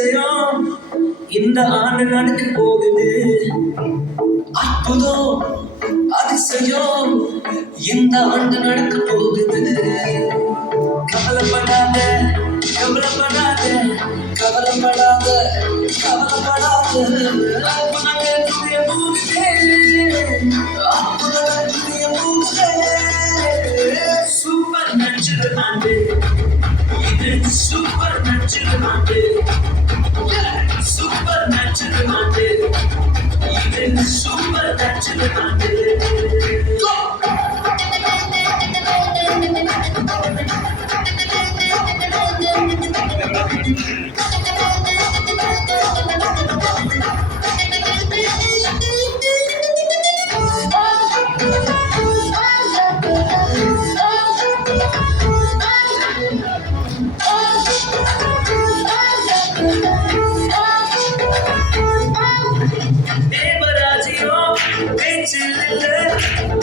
அதிசயம் இந்த ஆண்டு நடக்க போகுது. அற்புதம் அதிசயம் இந்த ஆண்டு நடக்க போகுது. கவலைப்படாத கவலைப்படாத கவலைப்படாத கவலைப்படாத அற்புதங்கள் புரிய போகுதே. அற்புதங்கள் புரிய போகுதே. சூப்பர் நேச்சுரல் ஆண்டு இது. சூப்பர் நேச்சுரல் ஆண்டு. சூப்பர் நேச்சுரல் ஆண்டு இது. சூப்பர் நேச்சுரல் ஆண்டு.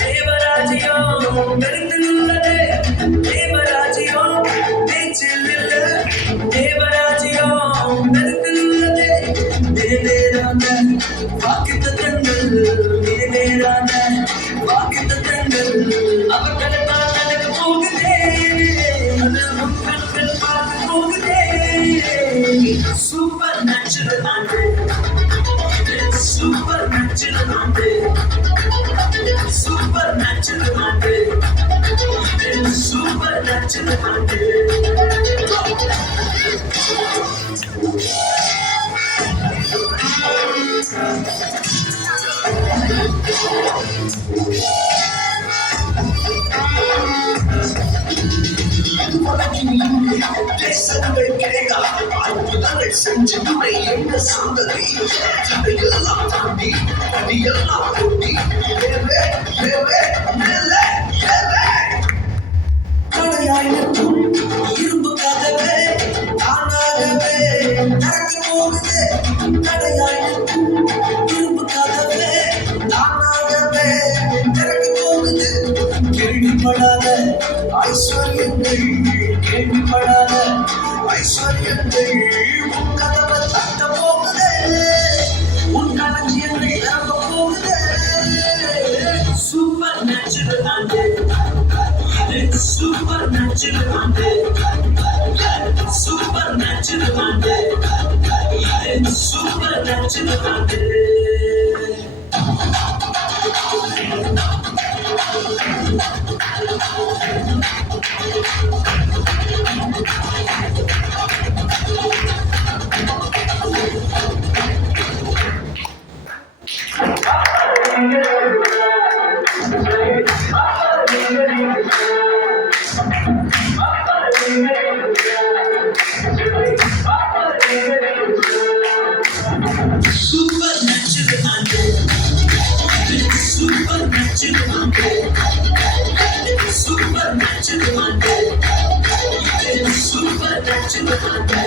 தேவராஜ்யம் பெருந்துள்ளது. தேவராஜ்யம் பேச்சில் இல்ல. தேவராஜ்யம் பெருந்துள்ளது. நிறைவேறாத வாக்குத்தத்தங்கள், நிறைவேறாத வாக்குத்தத்தங்கள் அவர்களுக்காக நடக்க போகுதே. அது மக்கள் பார்க்க போகுதே. சூப்பர் நேச்சுரல் ஆண்டு. சூப்பர் நேச்சுரல் ஆண்டு. சூப்பர் நேச்சுரல் ஆண்டு. சூப்பர் நேச்சுரல் ஆண்டு. அற்புதங்கள் செஞ்சுமே எங்க சந்ததி இதையெல்லாம் தாண்டி அடியெல்லாம் கூட்டி கடையாயினும் இரும்பு கதவே தானாகவே நடக்க போகுது. கடையாயினும் இரும்பு கதவே தானாகவே நடக்க போகுது. கேள்விப்படாத ஐஸ்வர்யங்கள், கேள்விப்படாத ஐஸ்வர்யங்கள் உன் கதவை தட்ட போகுது. உன் களஞ்சியங்களை நிரப்ப போகுது. சூப்பர் நேச்சுரல் ஆண்டு. சூப்பர் நேச்சுரல் ஆண்டு. சூப்பர் நேச்சுரல் ஆண்டு. சூப்பர் நேச்சுரல் ஆண்டு. Super natural ante. Super natural ante. Super natural ante. Super natural ante.